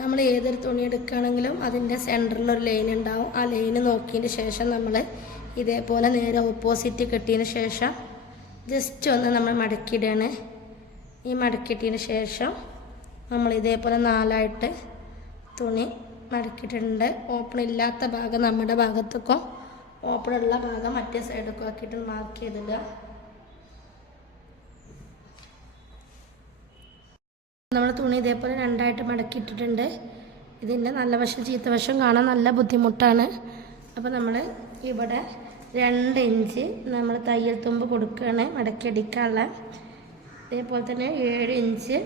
നമ്മൾ ഏതൊരു തുണി എടുക്കുകയാണെങ്കിലും അതിൻ്റെ സെൻറ്ററിലൊരു ലൈൻ ഉണ്ടാവും. ആ ലൈന് നോക്കിയതിന് ശേഷം നമ്മൾ ഇതേപോലെ നേരെ ഓപ്പോസിറ്റ് കെട്ടിയതിന് ശേഷം ജസ്റ്റ് ഒന്ന് നമ്മൾ മടക്കിയിടുകയാണ്. ഈ മടക്കിയിട്ടതിന് ശേഷം നമ്മൾ ഇതേപോലെ 4ആയിട്ട് തുണി മടക്കിയിട്ടുണ്ട്. ഓപ്പൺ ഇല്ലാത്ത ഭാഗം നമ്മുടെ ഭാഗത്തേക്കും ഓപ്പണുള്ള ഭാഗം മറ്റേ സൈഡൊക്കെ ആക്കിയിട്ട് മാർക്ക് ചെയ്തിടുക. നമ്മൾ തുണി ഇതേപോലെ 2ആയിട്ട് മടക്കിയിട്ടിട്ടുണ്ട്. ഇതിൻ്റെ നല്ല വശം ചീത്ത വശം കാണാൻ നല്ല ബുദ്ധിമുട്ടാണ്. അപ്പോൾ നമ്മൾ ഇവിടെ 2 ഇഞ്ച് നമ്മൾ തയ്യൽ തുമ്പ് കൊടുക്കുകയാണ് മടക്കിയടിക്കാനുള്ള. അതേപോലെ തന്നെ 7 ഇഞ്ച്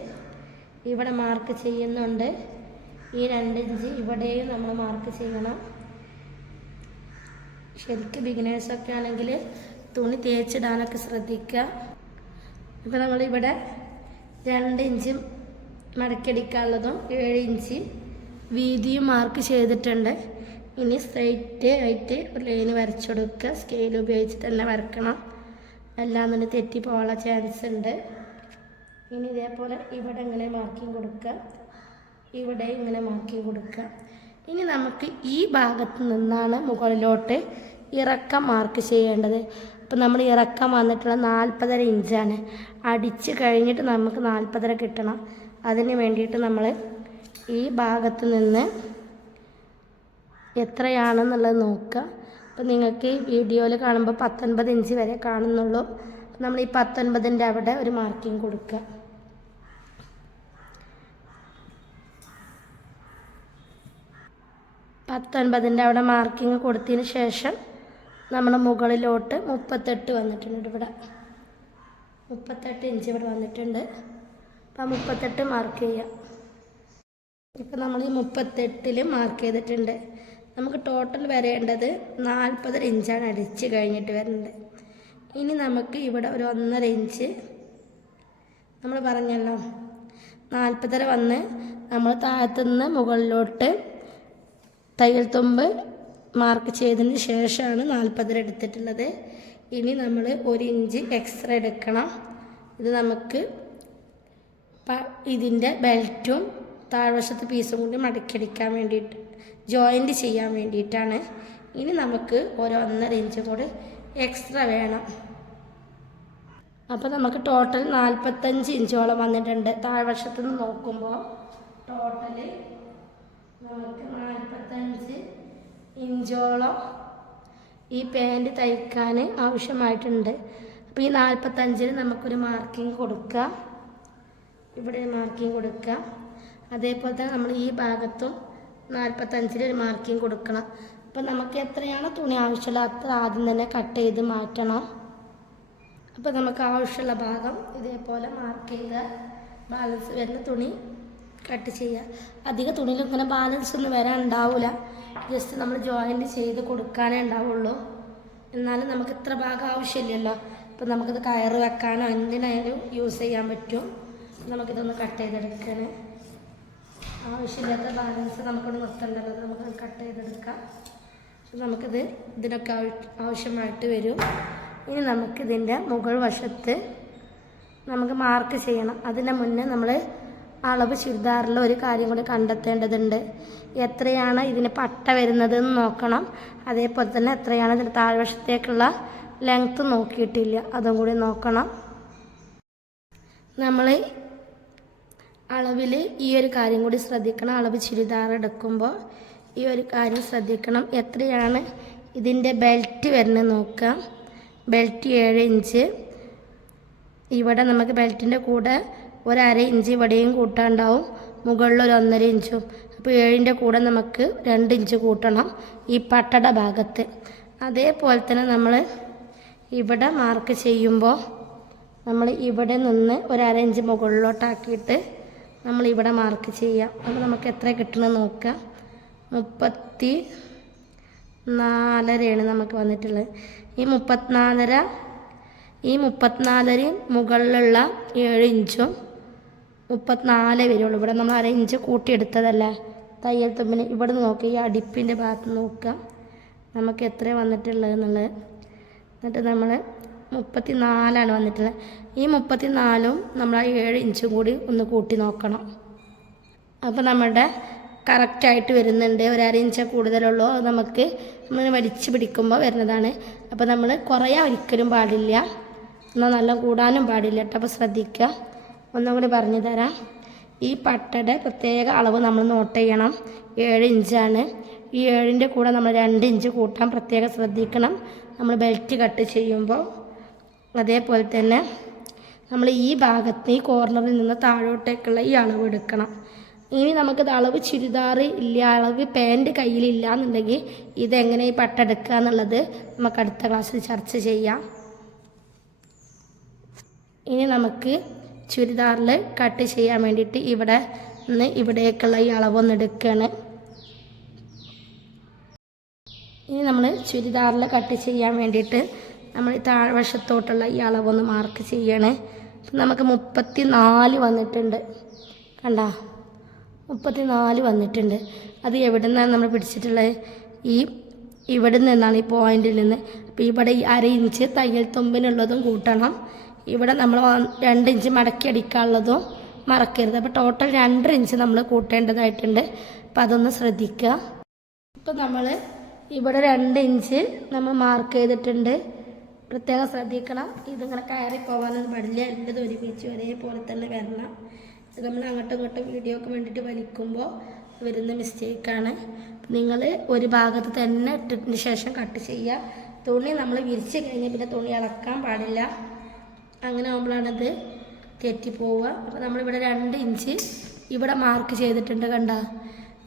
ഇവിടെ മാർക്ക് ചെയ്യുന്നുണ്ട്. ഈ 2 ഇഞ്ച് ഇവിടെയും നമ്മൾ മാർക്ക് ചെയ്യണം. ശരിക്കും ബിഗിനേഴ്സൊക്കെ ആണെങ്കിൽ തുണി തേച്ചിടാനൊക്കെ ശ്രദ്ധിക്കുക. ഇപ്പോൾ നമ്മളിവിടെ 2 ഇഞ്ച് മടക്കിയടിക്കാനുള്ളതും 7 ഇഞ്ച് വീതിയും മാർക്ക് ചെയ്തിട്ടുണ്ട്. ഇനി സ്ട്രെയിറ്റ് ആയിട്ട് ഒരു ലൈന് വരച്ചു കൊടുക്കുക. സ്കെയിൽ ഉപയോഗിച്ച് തന്നെ വരക്കണം, അല്ലാന്നുണ്ടെങ്കിൽ തെറ്റി പോകാനുള്ള ചാൻസ് ഉണ്ട്. ഇനി ഇതേപോലെ ഇവിടെ ഇങ്ങനെ മാർക്കിങ് കൊടുക്കുക, ഇവിടെ ഇങ്ങനെ മാർക്കിങ് കൊടുക്കുക. ഇനി നമുക്ക് ഈ ഭാഗത്ത് നിന്നാണ് മുകളിലോട്ട് ഇറക്കം മാർക്ക് ചെയ്യേണ്ടത്. അപ്പം നമ്മൾ ഇറക്കം വന്നിട്ടുള്ള 40.5 ഇഞ്ചാണ്. അടിച്ച് കഴിഞ്ഞിട്ട് നമുക്ക് 40.5 കിട്ടണം. അതിന് വേണ്ടിയിട്ട് നമ്മൾ ഈ ഭാഗത്ത് നിന്ന് എത്രയാണെന്നുള്ളത് നോക്കുക. അപ്പം നിങ്ങൾക്ക് ഈ വീഡിയോയിൽ കാണുമ്പോൾ 19 ഇഞ്ച് വരെ കാണുന്നുള്ളൂ. നമ്മൾ ഈ 19ൻ്റെ അവിടെ ഒരു മാർക്കിങ് കൊടുക്കുക. 19ൻ്റെ അവിടെ മാർക്കിങ് കൊടുത്തതിന് ശേഷം നമ്മൾ മുകളിലോട്ട് 38 വന്നിട്ടുണ്ട്. ഇവിടെ 38 ഇഞ്ച് ഇവിടെ വന്നിട്ടുണ്ട്. അപ്പം 38 മാർക്ക് ചെയ്യാം. ഇപ്പം നമ്മൾ ഈ 38ൽ മാർക്ക് ചെയ്തിട്ടുണ്ട്. നമുക്ക് ടോട്ടൽ വരേണ്ടത് 40 ഇഞ്ചാണ് അടിച്ച് കഴിഞ്ഞിട്ട് വരുന്നത്. ഇനി നമുക്ക് ഇവിടെ ഒരു 1.5 ഇഞ്ച് നമ്മൾ പറഞ്ഞല്ലോ 40 വന്ന് നമ്മൾ താഴത്തുനിന്ന് മുകളിലോട്ട് തയ്യൽ തുമ്പ് മാർക്ക് ചെയ്തതിന് ശേഷമാണ് 40 എടുത്തിട്ടുള്ളത്. ഇനി നമ്മൾ 1 ഇഞ്ച് എക്സ്ട്രാ എടുക്കണം. ഇത് നമുക്ക് ഇതിൻ്റെ ബെൽറ്റും താഴ്വശത്ത് പീസും കൂടി മടക്കിയടിക്കാൻ വേണ്ടിയിട്ട് ജോയിൻറ്റ് ചെയ്യാൻ വേണ്ടിയിട്ടാണ്. ഇനി നമുക്ക് ഒരു 1.5 ഇഞ്ച് കൂടി എക്സ്ട്രാ വേണം. അപ്പോൾ നമുക്ക് ടോട്ടൽ 45 ഇഞ്ചോളം വന്നിട്ടുണ്ട്. താഴ്വശത്ത് നിന്ന് നോക്കുമ്പോൾ ടോട്ടൽ നമുക്ക് 45 ഇഞ്ചോളം ഈ പാൻറ് തയ്ക്കാൻ ആവശ്യമായിട്ടുണ്ട്. അപ്പോൾ ഈ 45-ന് നമുക്കൊരു മാർക്കിങ് കൊടുക്കുക, ഇവിടെ മാർക്കിങ് കൊടുക്കുക. അതേപോലെ തന്നെ നമ്മൾ ഈ ഭാഗത്തും 45-ൽ ഒരു മാർക്കിങ് കൊടുക്കണം. അപ്പോൾ നമുക്ക് എത്രയാണ് തുണി ആവശ്യമുള്ള അത്ര ആദ്യം തന്നെ കട്ട് ചെയ്ത് മാറ്റണം. അപ്പോൾ നമുക്ക് ആവശ്യമുള്ള ഭാഗം ഇതേപോലെ മാർക്ക് ചെയ്ത് ബാലൻസ് വരുന്ന തുണി കട്ട് ചെയ്യുക. അധിക തുണിയിൽ ഇങ്ങനെ ബാലൻസ് ഒന്നും വരാൻ ഉണ്ടാവില്ല. ജസ്റ്റ് നമ്മൾ ജോയിൻറ്റ് ചെയ്ത് കൊടുക്കാനേ ഉണ്ടാവുള്ളൂ. എന്നാലും നമുക്ക് ഇത്ര ഭാഗം ആവശ്യമില്ലല്ലോ. അപ്പോൾ നമുക്കിത് കയറ് വെക്കാനോ എന്തിനായാലും യൂസ് ചെയ്യാൻ പറ്റും. നമുക്കിതൊന്ന് കട്ട് ചെയ്തെടുക്കാൻ ആവശ്യമില്ലാത്ത ബാലൻസ് നമുക്കൊന്ന് നിർത്തേണ്ടത് നമുക്ക് കട്ട് ചെയ്തെടുക്കാം. നമുക്കിത് ഇതിനൊക്കെ ആവശ്യമായിട്ട് വരും. ഇനി നമുക്കിതിൻ്റെ മുകൾ വശത്ത് നമുക്ക് മാർക്ക് ചെയ്യണം. അതിന് മുന്നേ നമ്മൾ അളവ് ചുരിദാറിൽ ഒരു കാര്യം കൂടി കണ്ടെത്തേണ്ടതുണ്ട്. എത്രയാണ് ഇതിന് പട്ട വരുന്നതെന്ന് നോക്കണം. അതേപോലെ തന്നെ എത്രയാണ് ഇതിന് താഴ്വശത്തേക്കുള്ള ലെങ്ത്ത് നോക്കിയിട്ടില്ല, അതും കൂടി നോക്കണം. നമ്മൾ അളവിൽ ഈ ഒരു കാര്യം കൂടി ശ്രദ്ധിക്കണം. അളവ് ചുരിദാർ എടുക്കുമ്പോൾ ഈ ഒരു കാര്യം ശ്രദ്ധിക്കണം. എത്രയാണ് ഇതിൻ്റെ ബെൽറ്റ് വരുന്നത് നോക്കാം. Belt 7 inch. ഇവിടെ നമുക്ക് ബെൽറ്റിൻ്റെ കൂടെ ഒരു 1/2 ഇഞ്ച് ഇവിടെയും കൂട്ടാണ്ടാവും, മുകളിൽ ഒരു 1.5 ഇഞ്ചും. അപ്പോൾ 7ൻ്റെ കൂടെ നമുക്ക് 2 ഇഞ്ച് കൂട്ടണം ഈ പട്ടയുടെ ഭാഗത്ത്. അതേപോലെ തന്നെ നമ്മൾ ഇവിടെ മാർക്ക് ചെയ്യുമ്പോൾ നമ്മൾ ഇവിടെ നിന്ന് ഒരു 1/2 ഇഞ്ച് മുകളിലോട്ടാക്കിയിട്ട് നമ്മൾ ഇവിടെ മാർക്ക് ചെയ്യാം. അപ്പോൾ നമുക്ക് എത്ര കിട്ടണമെന്ന് നോക്കാം. 34.5 നമുക്ക് വന്നിട്ടുള്ളത്. ഈ 34 മുകളിലുള്ള 7 ഇഞ്ചും 34 വരുള്ളൂ. ഇവിടെ നമ്മൾ 1/2 ഇഞ്ച് കൂട്ടിയെടുത്തതല്ലേ തയ്യൽ തുമ്പിന്. ഇവിടെ നോക്കുക, ഈ അടിപ്പിൻ്റെ ഭാഗത്ത് നോക്കുക നമുക്ക് എത്ര വന്നിട്ടുള്ളത് എന്നുള്ളത്. എന്നിട്ട് നമ്മൾ 34 വന്നിട്ടുള്ളത്. ഈ 34 നമ്മൾ ആ 7 ഇഞ്ചും കൂടി ഒന്ന് കൂട്ടി നോക്കണം. അപ്പോൾ നമ്മുടെ കറക്റ്റായിട്ട് വരുന്നുണ്ട്. ഒരു അര ഇഞ്ച് കൂടുതലുള്ളൂ. അത് നമുക്ക് നമ്മൾ വലിച്ച് പിടിക്കുമ്പോൾ വരുന്നതാണ്. അപ്പോൾ നമ്മൾ കുറയാൻ ഒരിക്കലും പാടില്ല, എന്നാൽ നല്ല കൂടാനും പാടില്ല കേട്ടോ. അപ്പോൾ ശ്രദ്ധിക്കുക. ഒന്നും കൂടി പറഞ്ഞു തരാം. ഈ പട്ടയുടെ പ്രത്യേക അളവ് നമ്മൾ നോട്ട് ചെയ്യണം. 7 ഇഞ്ചാണ്. ഈ 7ൻ്റെ കൂടെ നമ്മൾ 2 ഇഞ്ച് കൂട്ടാൻ പ്രത്യേകം ശ്രദ്ധിക്കണം നമ്മൾ ബെൽറ്റ് കട്ട് ചെയ്യുമ്പോൾ. അതേപോലെ തന്നെ നമ്മൾ ഈ ഭാഗത്ത് ഈ കോർണറിൽ നിന്ന് താഴോട്ടേക്കുള്ള ഈ അളവ് എടുക്കണം. ഇനി നമുക്കിത് അളവ് ചുരിദാർ ഇല്ല, അളവ് പാൻറ്റ് കയ്യിലില്ല എന്നുണ്ടെങ്കിൽ ഇതെങ്ങനെ ഈ പട്ട എടുക്കുക എന്നുള്ളത് നമുക്ക് അടുത്ത ക്ലാസ്സിൽ ചർച്ച ചെയ്യാം. ഇനി നമുക്ക് ചുരിദാറിൽ കട്ട് ചെയ്യാൻ വേണ്ടിയിട്ട് ഇവിടെ നിന്ന് ഇവിടേക്കുള്ള ഈ അളവൊന്ന് എടുക്കുകയാണ്. ഇനി നമ്മൾ ചുരിദാറിൽ കട്ട് ചെയ്യാൻ വേണ്ടിയിട്ട് നമ്മൾ താഴ്വശത്തോട്ടുള്ള ഈ അളവൊന്ന് മാർക്ക് ചെയ്യണേ. നമുക്ക് 34 വന്നിട്ടുണ്ട്. കണ്ടോ, 34 വന്നിട്ടുണ്ട്. അത് എവിടെ നിന്നാണ് നമ്മൾ പിടിച്ചിട്ടുള്ളത്? ഇവിടെ നിന്നാണ്, ഈ പോയിന്റിൽ നിന്ന്. അപ്പോൾ ഇവിടെ ഈ അര ഇഞ്ച് തയ്യൽ തുമ്പിനുള്ളതും കൂട്ടണം. ഇവിടെ നമ്മൾ 2 ഇഞ്ച് മടക്കി അടിക്കാനുള്ളതും മറക്കരുത്. അപ്പോൾ ടോട്ടൽ 2 ഇഞ്ച് നമ്മൾ കൂട്ടേണ്ടതായിട്ടുണ്ട്. അപ്പോൾ അതൊന്ന് ശ്രദ്ധിക്കുക. ഇപ്പോൾ നമ്മൾ ഇവിടെ 2 ഇഞ്ച് നമ്മൾ മാർക്ക് ചെയ്തിട്ടുണ്ട്. പ്രത്യേകം ശ്രദ്ധിക്കണം, ഇതിങ്ങനെ കയറി പോകാനൊന്നും പാടില്ല. എല്ലതും ഒരുമിച്ച് ഒരേപോലെ തന്നെ വരണം. ഇത് നമ്മൾ അങ്ങോട്ടും ഇങ്ങോട്ടും വീഡിയോക്ക് വേണ്ടിയിട്ട് വലിക്കുമ്പോൾ വരുന്ന മിസ്റ്റേക്കാണ്. നിങ്ങൾ ഒരു ഭാഗത്ത് തന്നെ ഇട്ടതിന് ശേഷം കട്ട് ചെയ്യുക. തുണി നമ്മൾ വിരിച്ച് കഴിഞ്ഞ് പിന്നെ തുണി ഇളക്കാൻ പാടില്ല. അങ്ങനെ ആകുമ്പോഴാണത് തെറ്റിപ്പോവുക. അപ്പോൾ നമ്മളിവിടെ 2 ഇഞ്ച് ഇവിടെ മാർക്ക് ചെയ്തിട്ടുണ്ട്. കണ്ട,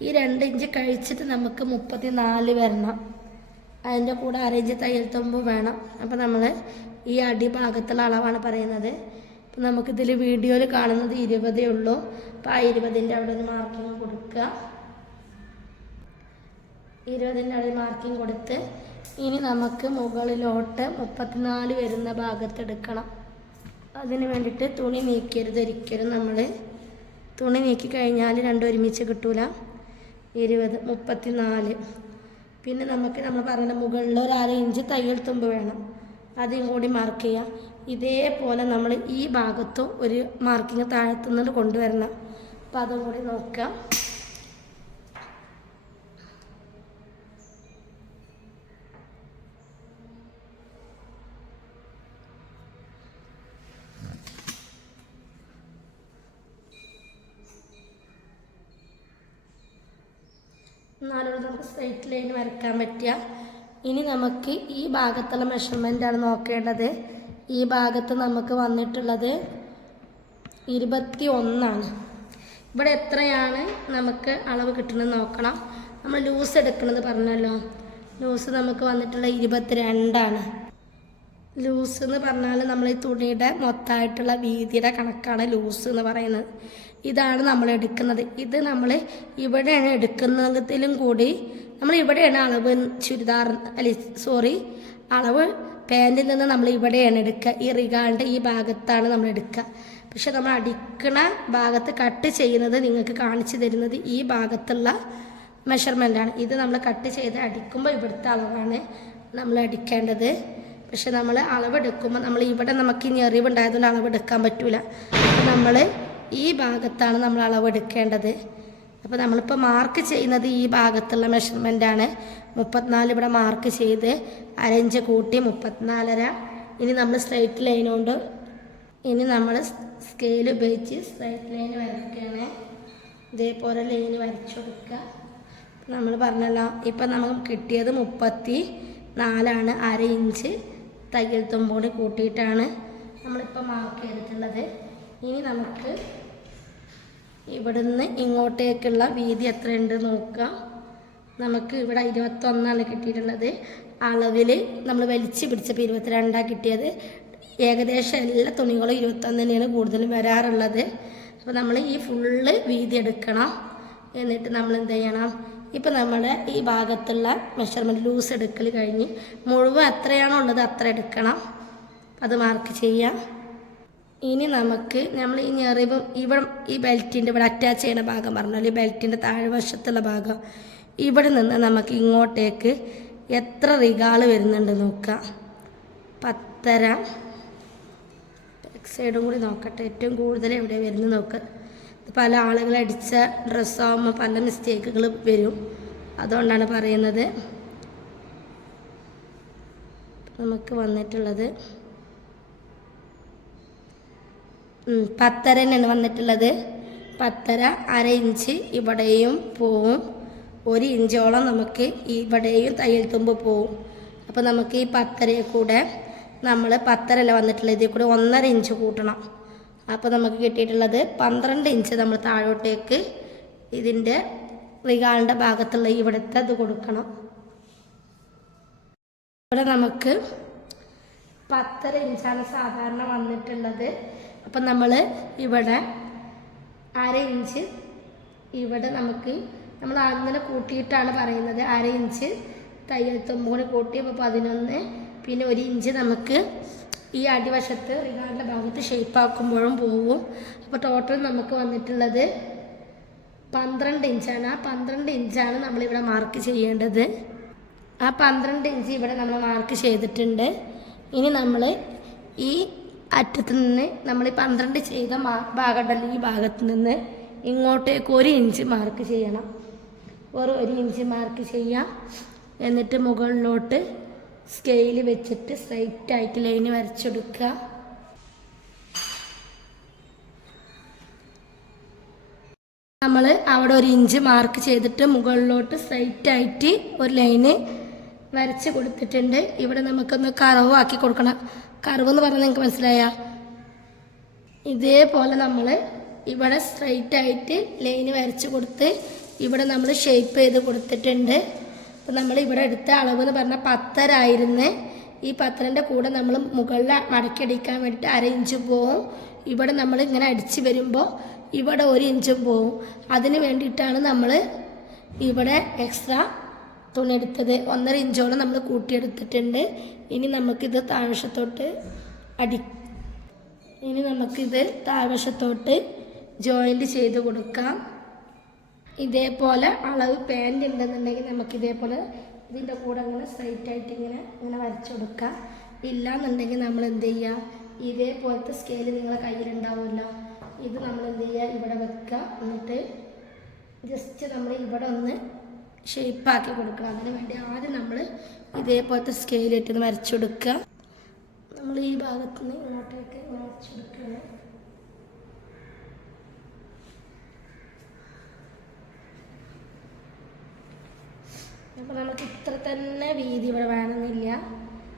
ഈ 2 ഇഞ്ച് കഴിച്ചിട്ട് നമുക്ക് 34 വരണം. അതിൻ്റെ കൂടെ അര ഇഞ്ച് തയ്യൽ തുമ്പ് വേണം. അപ്പോൾ നമ്മൾ ഈ അടിഭാഗത്തുള്ള അളവാണ് പറയുന്നത്. അപ്പോൾ നമുക്കിതിൽ വീഡിയോയിൽ കാണുന്നത് 20 ഉള്ളൂ. അപ്പോൾ ആ 20ൻ്റെ അവിടെ ഒരു മാർക്കിങ് കൊടുക്കുക. 20ൻ്റെ അവിടെ മാർക്കിങ് കൊടുത്ത് ഇനി നമുക്ക് മുകളിലോട്ട് 34 വരുന്ന ഭാഗത്ത് എടുക്കണം. അതിന് വേണ്ടിയിട്ട് തുണി നീക്കരുത് ഒരിക്കലും. നമ്മൾ തുണി നീക്കി കഴിഞ്ഞാൽ രണ്ടും ഒരുമിച്ച് കിട്ടൂല. 20, 34. പിന്നെ നമ്മൾ പറഞ്ഞ മുകളിൽ ഒരു അര ഇഞ്ച് തയ്യൽ തുമ്പ് വേണം. അതും കൂടി മാർക്ക് ചെയ്യാം. ഇതേപോലെ നമ്മൾ ഈ ഭാഗത്തും ഒരു മാർക്കിങ് താഴത്തുനിന്ന് കൊണ്ടുവരണം. അപ്പോൾ അതും കൂടി നോക്കാം. എന്നാലും നമുക്ക് സ്ട്രെയിറ്റ് ലൈൻ വരയ്ക്കാൻ പറ്റുക. ഇനി നമുക്ക് ഈ ഭാഗത്തുള്ള മെഷർമെൻറ്റാണ് നോക്കേണ്ടത്. ഈ ഭാഗത്ത് നമുക്ക് വന്നിട്ടുള്ളത് 21. ഇവിടെ എത്രയാണ് നമുക്ക് അളവ് കിട്ടുന്നത് നോക്കണം. നമ്മൾ ലൂസ് എടുക്കുന്നത് പറഞ്ഞല്ലോ, ലൂസ് നമുക്ക് വന്നിട്ടുള്ള 22. ലൂസ് എന്ന് പറഞ്ഞാൽ നമ്മൾ ഈ തുണിയുടെ മൊത്തമായിട്ടുള്ള വീതിയുടെ കണക്കാണ് ലൂസ് എന്ന് പറയുന്നത്. ഇതാണ് നമ്മൾ എടുക്കുന്നത്. ഇത് നമ്മൾ ഇവിടെയാണ് എടുക്കുന്നതിലും കൂടി നമ്മൾ ഇവിടെയാണ് അളവ് ചുരിദാർ അളവ് പാൻറ്റിൽ നിന്ന് നമ്മൾ ഇവിടെയാണ് എടുക്കുക. ഈ റിഗാളിൻ്റെ ഈ ഭാഗത്താണ് നമ്മൾ എടുക്കുക. പക്ഷെ നമ്മൾ അടിക്കണ ഭാഗത്ത് കട്ട് ചെയ്യുന്നത് നിങ്ങൾക്ക് കാണിച്ചു തരുന്നത് ഈ ഭാഗത്തുള്ള മെഷർമെൻറ്റാണ്. ഇത് നമ്മൾ കട്ട് ചെയ്ത് അടിക്കുമ്പോൾ ഇവിടുത്തെ അളവാണ് നമ്മൾ അടിക്കേണ്ടത്. പക്ഷെ നമ്മൾ അളവെടുക്കുമ്പോൾ നമ്മൾ ഇവിടെ നമുക്ക് ഞെറിവുണ്ടായതുകൊണ്ട് അളവെടുക്കാൻ പറ്റില്ല. അപ്പോൾ നമ്മൾ ഈ ഭാഗത്താണ് നമ്മൾ അളവെടുക്കേണ്ടത്. അപ്പോൾ നമ്മളിപ്പോൾ മാർക്ക് ചെയ്യുന്നത് ഈ ഭാഗത്തുള്ള മെഷർമെൻറ്റാണ്. 34 ഇവിടെ മാർക്ക് ചെയ്ത് അര ഇഞ്ച് കൂട്ടി 34.5. ഇനി നമ്മൾ സ്ട്രെയിറ്റ് ലൈൻ കൊണ്ട് നമ്മൾ സ്കെയിൽ ഉപയോഗിച്ച് സ്ട്രെയിറ്റ് ലൈൻ വരയ്ക്കുകയാണ്. ഇതേപോലെ ലൈൻ വരച്ചു കൊടുക്കുക. നമ്മൾ പറഞ്ഞല്ലോ, ഇപ്പം നമുക്ക് കിട്ടിയത് 34 അര ഇഞ്ച് തയ്യൽ തുമ്പോട് കൂട്ടിയിട്ടാണ് നമ്മളിപ്പോൾ മാർക്ക് ചെയ്തിട്ടുള്ളത്. ഇനി നമുക്ക് ഇവിടുന്ന് ഇങ്ങോട്ടേക്കുള്ള വീതി എത്രയുണ്ട് നോക്കാം. നമുക്ക് ഇവിടെ 21 കിട്ടിയിട്ടുള്ളത്. അളവിൽ നമ്മൾ വലിച്ചു പിടിച്ചപ്പോൾ 22 കിട്ടിയത്. ഏകദേശം എല്ലാ തുണികളും 21 തന്നെയാണ് കൂടുതലും വരാറുള്ളത്. അപ്പോൾ നമ്മൾ ഈ ഫുള്ള് വീതി എടുക്കണം. എന്നിട്ട് നമ്മൾ എന്ത് ചെയ്യണം, ഇപ്പോൾ നമ്മുടെ ഈ ഭാഗത്തുള്ള മെഷർമെൻറ്റ് ലൂസ് എടുക്കൽ കഴിഞ്ഞ് മുഴുവൻ എത്രയാണോ ഉള്ളത് അത്ര എടുക്കണം. അത് മാർക്ക് ചെയ്യാം. ഇനി നമുക്ക് നമ്മൾ ഈ ഞെറിവും ഇവിടെ ഈ ബെൽറ്റിൻ്റെ ഇവിടെ അറ്റാച്ച് ചെയ്യുന്ന ഭാഗം പറഞ്ഞാൽ ഈ ബെൽറ്റിൻ്റെ താഴ്വശത്തുള്ള ഭാഗം ഇവിടെ നിന്ന് നമുക്ക് ഇങ്ങോട്ടേക്ക് എത്ര റിഗാൾ വരുന്നുണ്ട് നോക്കാം. 10.5. ബാക്ക് സൈഡും കൂടി നോക്കട്ടെ, ഏറ്റവും കൂടുതൽ എവിടെ വരുന്നത് നോക്കുക. പല ആളുകൾ അടിച്ച ഡ്രസ്സാകുമ്പോൾ പല മിസ്റ്റേക്കുകൾ വരും, അതുകൊണ്ടാണ് പറയുന്നത്. നമുക്ക് വന്നിട്ടുള്ളത് 10.5 തന്നെയാണ് വന്നിട്ടുള്ളത്. 10.5 1/2 ഇഞ്ച് ഇവിടെയും പോവും, 1 ഇഞ്ചോളം നമുക്ക് ഇവിടെയും തയ്യൽ തുമ്പ് പോവും. അപ്പോൾ നമുക്ക് ഈ 10.5 കൂടെ നമ്മൾ 10.5 വന്നിട്ടുള്ളത്, ഇതിൽ കൂടെ 1.5 ഇഞ്ച് കൂട്ടണം. അപ്പോൾ നമുക്ക് കിട്ടിയിട്ടുള്ളത് 12 ഇഞ്ച് നമ്മൾ താഴോട്ടേക്ക് ഇതിൻ്റെ റിഗാളിൻ്റെ ഭാഗത്തുള്ള ഇവിടുത്തെ ഇത് കൊടുക്കണം. ഇവിടെ നമുക്ക് 10.5 ഇഞ്ചാണ് സാധാരണ വന്നിട്ടുള്ളത്. അപ്പം നമ്മൾ ഇവിടെ 1/2 ഇഞ്ച് ഇവിടെ നമ്മൾ അങ്ങനെ കൂട്ടിയിട്ടാണ് പറയുന്നത്. 1/2 ഇഞ്ച് തയ്യൽ തുമ്പ് കൂടി കൂട്ടി, അപ്പോൾ 11, പിന്നെ 1 ഇഞ്ച് നമുക്ക് ഈ അടിവശത്ത് റിഗാളിൻ്റെ ഭാഗത്ത് ഷേപ്പാക്കുമ്പോഴും പോവും. അപ്പോൾ ടോട്ടൽ നമുക്ക് വന്നിട്ടുള്ളത് 12 ഇഞ്ചാണ്. ആ 12 ഇഞ്ചാണ് നമ്മളിവിടെ മാർക്ക് ചെയ്യേണ്ടത്. ആ 12 ഇഞ്ച് ഇവിടെ നമ്മൾ മാർക്ക് ചെയ്തിട്ടുണ്ട്. ഇനി നമ്മൾ ഈ അറ്റത്ത് നിന്ന് നമ്മൾ ഈ 12 ചെയ്ത ഭാഗമുണ്ടല്ലോ, ഈ ഭാഗത്ത് നിന്ന് ഇങ്ങോട്ടേക്ക് 1 ഇഞ്ച് മാർക്ക് ചെയ്യണം. 1 ഇഞ്ച് മാർക്ക് ചെയ്യാം. എന്നിട്ട് മുകളിലോട്ട് സ്കെയിൽ വെച്ചിട്ട് സ്ട്രൈറ്റ് ആയിട്ട് ലൈന് വരച്ചെടുക്കുക. നമ്മൾ അവിടെ 1 ഇഞ്ച് മാർക്ക് ചെയ്തിട്ട് മുകളിലോട്ട് സ്ട്രൈറ്റ് ആയിട്ട് ഒരു ലൈന് വരച്ച് കൊടുത്തിട്ടുണ്ട്. ഇവിടെ നമുക്കൊന്ന് കർവ് ആക്കി കൊടുക്കണം. കർവ് എന്ന് പറഞ്ഞാൽ നിങ്ങൾക്ക് മനസ്സിലായ ഇതേപോലെ നമ്മൾ ഇവിടെ സ്ട്രൈറ്റ് ആയിട്ട് ലൈന് വരച്ച് കൊടുത്ത് ഇവിടെ നമ്മൾ ഷേപ്പ് ചെയ്ത് കൊടുത്തിട്ടുണ്ട്. അപ്പോൾ നമ്മൾ ഇവിടെ എടുത്ത അളവ് എന്ന് പറഞ്ഞാൽ 10.5 ആയിരുന്നു. ഈ 10.5ൻ്റെ കൂടെ നമ്മൾ മുകളിൽ മടക്കിയടിക്കാൻ വേണ്ടിയിട്ട് 1/2 ഇഞ്ച് പോവും. ഇവിടെ നമ്മൾ ഇങ്ങനെ അടിച്ച് വരുമ്പോൾ ഇവിടെ 1 ഇഞ്ചും പോവും. അതിന് വേണ്ടിയിട്ടാണ് നമ്മൾ ഇവിടെ എക്സ്ട്രാ തുണി എടുത്തത്. 1.5 ഇഞ്ചോളം നമ്മൾ കൂട്ടിയെടുത്തിട്ടുണ്ട്. ഇനി നമുക്കിത് താഴ്വശത്തോട്ട് ജോയിൻ്റ് ചെയ്ത് കൊടുക്കാം. ഇതേപോലെ അളവ് പാൻറ് ഉണ്ടെന്നുണ്ടെങ്കിൽ നമുക്കിതേപോലെ ഇതിൻ്റെ കൂടെ അങ്ങനെ സ്ട്രൈറ്റ് ആയിട്ട് ഇങ്ങനെ വരച്ചു കൊടുക്കാം. ഇല്ലയെന്നുണ്ടെങ്കിൽ നമ്മൾ എന്ത് ചെയ്യുക, ഇതേപോലത്തെ സ്കെയിൽ നിങ്ങളെ കയ്യിലുണ്ടാവുമല്ലോ, ഇത് നമ്മൾ എന്ത് ചെയ്യുക, ഇവിടെ വെക്കുക. എന്നിട്ട് ജസ്റ്റ് നമ്മൾ ഇവിടെ ഒന്ന് ഷേപ്പാക്കി കൊടുക്കണം. അതിന് വേണ്ടി ആദ്യം നമ്മൾ ഇതേപോലത്തെ സ്കെയിലിട്ടൊന്ന് വരച്ചു കൊടുക്കുക. നമ്മൾ ഈ ഭാഗത്ത് നിന്ന് ഇങ്ങോട്ടേക്ക് വരച്ചു കൊടുക്കുകയാണ്. അപ്പോൾ നമുക്ക് ഇത്ര തന്നെ വീതി ഇവിടെ വേണമെന്നില്ല.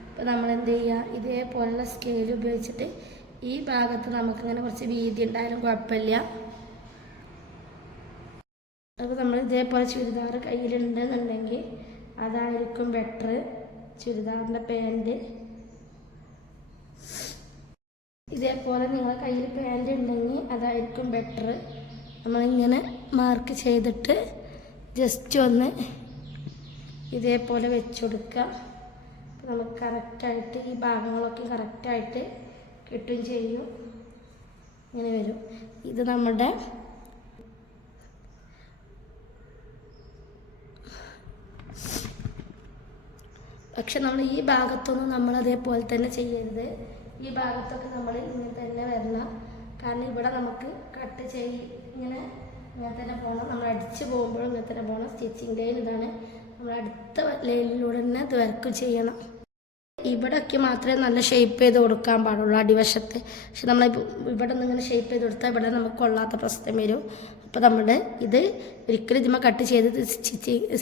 അപ്പോൾ നമ്മൾ എന്ത് ചെയ്യുക, ഇതേപോലുള്ള സ്കെയിൽ ഉപയോഗിച്ചിട്ട് ഈ ഭാഗത്ത് നമുക്കിങ്ങനെ കുറച്ച് വീതി ഉണ്ടായാലും കുഴപ്പമില്ല. അപ്പോൾ നമ്മൾ ഇതേപോലെ ചുരിദാർ കയ്യിലുണ്ടെന്നുണ്ടെങ്കിൽ അതായിരിക്കും ബെറ്റർ. ചുരിദാറിൻ്റെ പാൻറ് ഇതേപോലെ നിങ്ങളുടെ കയ്യിൽ പാൻറ് ഉണ്ടെങ്കിൽ അതായിരിക്കും ബെറ്റർ. നമ്മളിങ്ങനെ മാർക്ക് ചെയ്തിട്ട് ജസ്റ്റ് ഒന്ന് ഇതേപോലെ വെച്ച് കൊടുക്കുക. അപ്പോൾ നമുക്ക് കറക്റ്റായിട്ട് ഈ ഭാഗങ്ങളൊക്കെ കറക്റ്റായിട്ട് കിട്ടുകയും ചെയ്യും. ഇങ്ങനെ വരും. ഇത് നമ്മുടെ പക്ഷെ നമ്മൾ ഈ ഭാഗത്തൊന്നും നമ്മൾ അതേപോലെ തന്നെ ചെയ്യരുത്. ഈ ഭാഗത്തൊക്കെ നമ്മൾ ഇങ്ങനെ തന്നെ വരണം. കാരണം ഇവിടെ നമുക്ക് കട്ട് ഇങ്ങനെ തന്നെ പോകണം. നമ്മൾ അടിച്ച് പോകുമ്പോഴും ഇങ്ങനെ തന്നെ പോകണം. സ്റ്റിച്ചിങ് ലൈൻ ഇതാണ്. നമ്മൾ അടുത്ത ലൈനിലൂടെ തന്നെ ഇത് വർക്ക് ചെയ്യണം. ഇവിടെയൊക്കെ മാത്രമേ നല്ല ഷേപ്പ് ചെയ്ത് കൊടുക്കാൻ പാടുള്ളൂ അടിവശത്ത്. പക്ഷെ നമ്മൾ ഇവിടെ നിന്ന് ഇങ്ങനെ ഷേപ്പ് ചെയ്ത് കൊടുത്താൽ ഇവിടെ നമുക്ക് കൊള്ളാത്ത പ്രശ്നം വരും. അപ്പോൾ നമ്മുടെ ഇത് ഒരിക്കലും ഇതിമ്മ കട്ട് ചെയ്തത്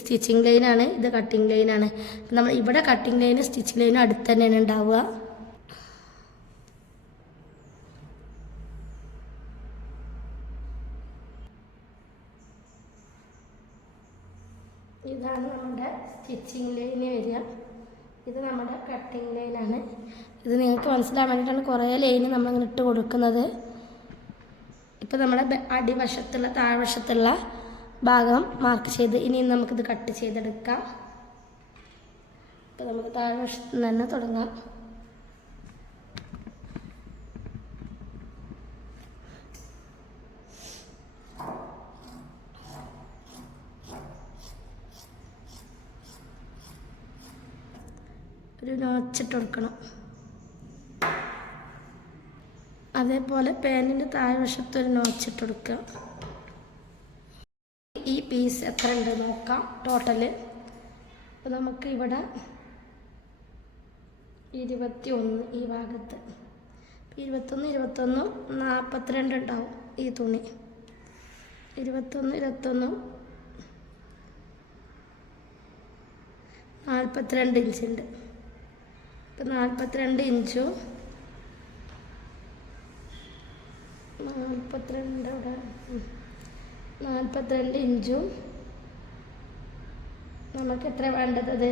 സ്റ്റിച്ചിങ് ലൈനാണ്, ഇത് കട്ടിങ് ലൈനാണ്. നമ്മൾ ഇവിടെ കട്ടിങ് ലൈനും സ്റ്റിച്ചിങ് ലൈനും അടുത്ത് തന്നെയാണ് ഉണ്ടാവുക. ഇതാണ് നമ്മുടെ സ്റ്റിച്ചിങ് ലൈന് വരിക. ഇത് നമ്മുടെ കട്ടിങ് ലൈനാണ്. ഇത് നിങ്ങൾക്ക് മനസ്സിലാൻ വേണ്ടിയിട്ടാണ് കുറേ ലൈന് നമ്മളിങ്ങനെ ഇട്ട് കൊടുക്കുന്നത്. ഇപ്പോൾ നമ്മുടെ അടിവശത്തുള്ള താഴ്വശത്തുള്ള ഭാഗം മാർക്ക് ചെയ്ത് ഇനി നമുക്കിത് കട്ട് ചെയ്തെടുക്കാം. ഇപ്പോൾ നമുക്ക് താഴ്വശത്ത് തന്നെ തുടങ്ങാം. ഒരു നോച്ചിട്ട് കൊടുക്കണം. അതേപോലെ പാനിൻ്റെ താഴ്വശത്തൊരു നോച്ചിട്ട് കൊടുക്കുക. ഈ പീസ് എത്ര ഉണ്ട് നോക്കാം ടോട്ടല്. അപ്പോൾ നമുക്ക് ഇവിടെ 21 ഈ ഭാഗത്ത് 21 42 ഉണ്ടാവും ഈ തുണി. 21 42 ഇഞ്ചുണ്ട്. ഇപ്പം 42 ഇഞ്ചും 42 ഇഞ്ചും നമുക്ക് എത്ര വേണ്ടത്?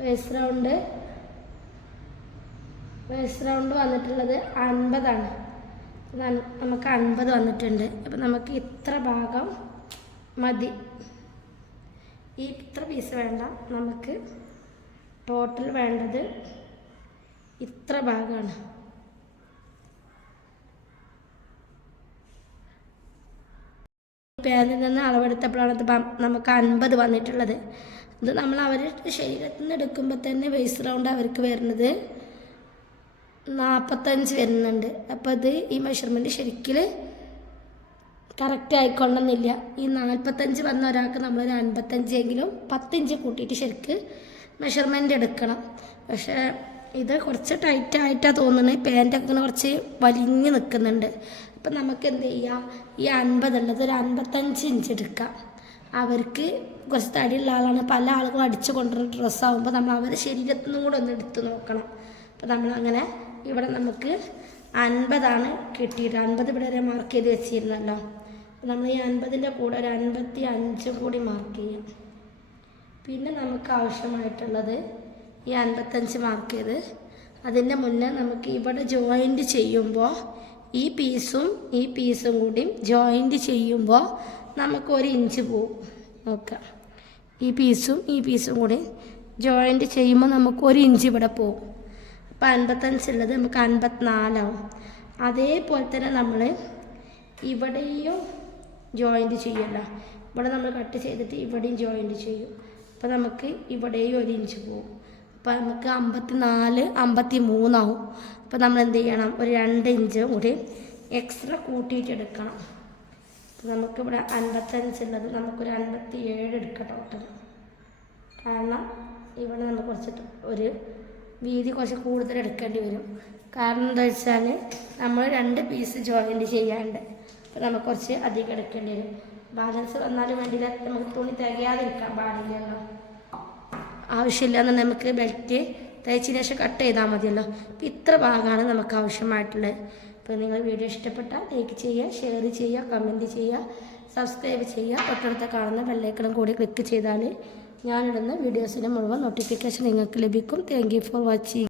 വേസ്റ്റ് റൗണ്ട് വന്നിട്ടുള്ളത് 50 ആണ്. നമുക്ക് 50 വന്നിട്ടുണ്ട്. അപ്പം നമുക്ക് ഇത്ര ഭാഗം മതി. ഈ ഇത്ര പീസ് വേണ്ട, നമുക്ക് ടോട്ടൽ വേണ്ടത് ഇത്ര ഭാഗമാണ്. പാനിൽ നിന്ന് അളവെടുത്തപ്പോഴാണ് നമുക്ക് 50 വന്നിട്ടുള്ളത്. ഇത് നമ്മൾ അവരുടെ ശരീരത്തിൽ നിന്ന് എടുക്കുമ്പോൾ തന്നെ വേസ്റ്റ് റൗണ്ട് അവർക്ക് വരുന്നത് 45 വരുന്നുണ്ട്. അപ്പോൾ ഇത് ഈ മെഷർമെൻറ്റ് ശരിക്കും കറക്റ്റ് ആയിക്കൊള്ളുന്നില്ല. ഈ 45 വന്ന ഒരാൾക്ക് നമ്മളൊരു 55 എങ്കിലും 10 ഇഞ്ച് കൂട്ടിയിട്ട് ശരിക്ക് മെഷർമെൻറ്റ് എടുക്കണം. പക്ഷേ ഇത് കുറച്ച് ടൈറ്റായിട്ടാണ് തോന്നുന്നത്. പാൻറ്റൊക്കെ ഇങ്ങനെ കുറച്ച് വലിഞ്ഞ് നിൽക്കുന്നുണ്ട്. അപ്പം നമുക്ക് എന്ത് ചെയ്യാം, ഈ 50 ഉള്ളത് ഒരു 55 ഇഞ്ച് എടുക്കാം. അവർക്ക് കുറച്ച് തടിയുള്ള ആളാണ്. പല ആളുകളും അടിച്ചു കൊണ്ടുവരുന്ന ഡ്രസ്സാകുമ്പോൾ നമ്മൾ അവരുടെ ശരീരത്തിൽ നിന്നും കൂടെ ഒന്ന് എടുത്ത് നോക്കണം. അപ്പോൾ നമ്മളങ്ങനെ ഇവിടെ നമുക്ക് 50 കിട്ടിയിട്ട് 50 ഇവിടെ വരെ മാർക്ക് ചെയ്ത് വെച്ചിരുന്നല്ലോ. അപ്പോൾ നമ്മൾ ഈ 50ൻ്റെ കൂടെ ഒരു 55 കൂടി മാർക്ക് ചെയ്യും. പിന്നെ നമുക്ക് ആവശ്യമായിട്ടുള്ളത് ഈ 55 മാർക്ക് ചെയ്ത് അതിൻ്റെ മുന്നേ നമുക്ക് ഇവിടെ ജോയിൻറ്റ് ചെയ്യുമ്പോൾ ഈ പീസും കൂടി ജോയിൻറ്റ് ചെയ്യുമ്പോൾ നമുക്ക് 1 ഇഞ്ച് പോവും. നോക്കാം, ഈ പീസും കൂടി ജോയിൻറ്റ് ചെയ്യുമ്പോൾ നമുക്ക് 1 ഇഞ്ച് ഇവിടെ പോവും. അപ്പോൾ 55 ഉള്ളത് നമുക്ക് 54 ആവും. അതേപോലെ തന്നെ നമ്മൾ ഇവിടെയും ജോയിൻറ്റ് ചെയ്യുമല്ലോ. ഇവിടെ നമ്മൾ കട്ട് ചെയ്തിട്ട് ഇവിടെയും ജോയിൻറ്റ് ചെയ്യും. അപ്പോൾ നമുക്ക് ഇവിടെയും 1 ഇഞ്ച് പോവും. അപ്പോൾ നമുക്ക് 54, 53 ആവും. അപ്പോൾ നമ്മൾ എന്ത് ചെയ്യണം, ഒരു 2 ഇഞ്ച് കൂടി എക്സ്ട്രാ കൂട്ടിയിട്ടെടുക്കണം. അപ്പോൾ നമുക്കിവിടെ 55 ഉള്ളത് നമുക്കൊരു 57 എടുക്കാം ടോട്ടൽ. കാരണം ഇവിടെ നമുക്ക് കുറച്ച് ഒരു വീതി കുറച്ച് കൂടുതൽ എടുക്കേണ്ടി വരും. കാരണം എന്താ വെച്ചാൽ നമ്മൾ 2 പീസ് ജോയിൻറ്റ് ചെയ്യാണ്ട്. അപ്പോൾ നമുക്ക് കുറച്ച് അധികം എടുക്കേണ്ടി വരും. ബാലൻസ് വന്നാലും വേണ്ടിയില്ല, നമുക്ക് തുണി തികയാതിരിക്കാൻ പാടില്ലല്ലോ. ആവശ്യമില്ലാന്ന് നമുക്ക് ബെൽറ്റ് തയ്ച്ചതിന് ശേഷം കട്ട് ചെയ്താൽ മതിയല്ലോ. അപ്പോൾ ഇത്ര ഭാഗമാണ് നമുക്ക് ആവശ്യമായിട്ടുള്ളത്. അപ്പോൾ നിങ്ങൾ വീഡിയോ ഇഷ്ടപ്പെട്ടാൽ ലൈക്ക് ചെയ്യുക, ഷെയർ ചെയ്യുക, കമൻറ്റ് ചെയ്യുക, സബ്സ്ക്രൈബ് ചെയ്യുക. തൊട്ടടുത്ത് കാണുന്ന ബെല്ലൈക്കണും കൂടി ക്ലിക്ക് ചെയ്താൽ ഞാനിടുന്ന വീഡിയോസിൻ്റെ മുഴുവൻ നോട്ടിഫിക്കേഷൻ നിങ്ങൾക്ക് ലഭിക്കും. Thank you for watching.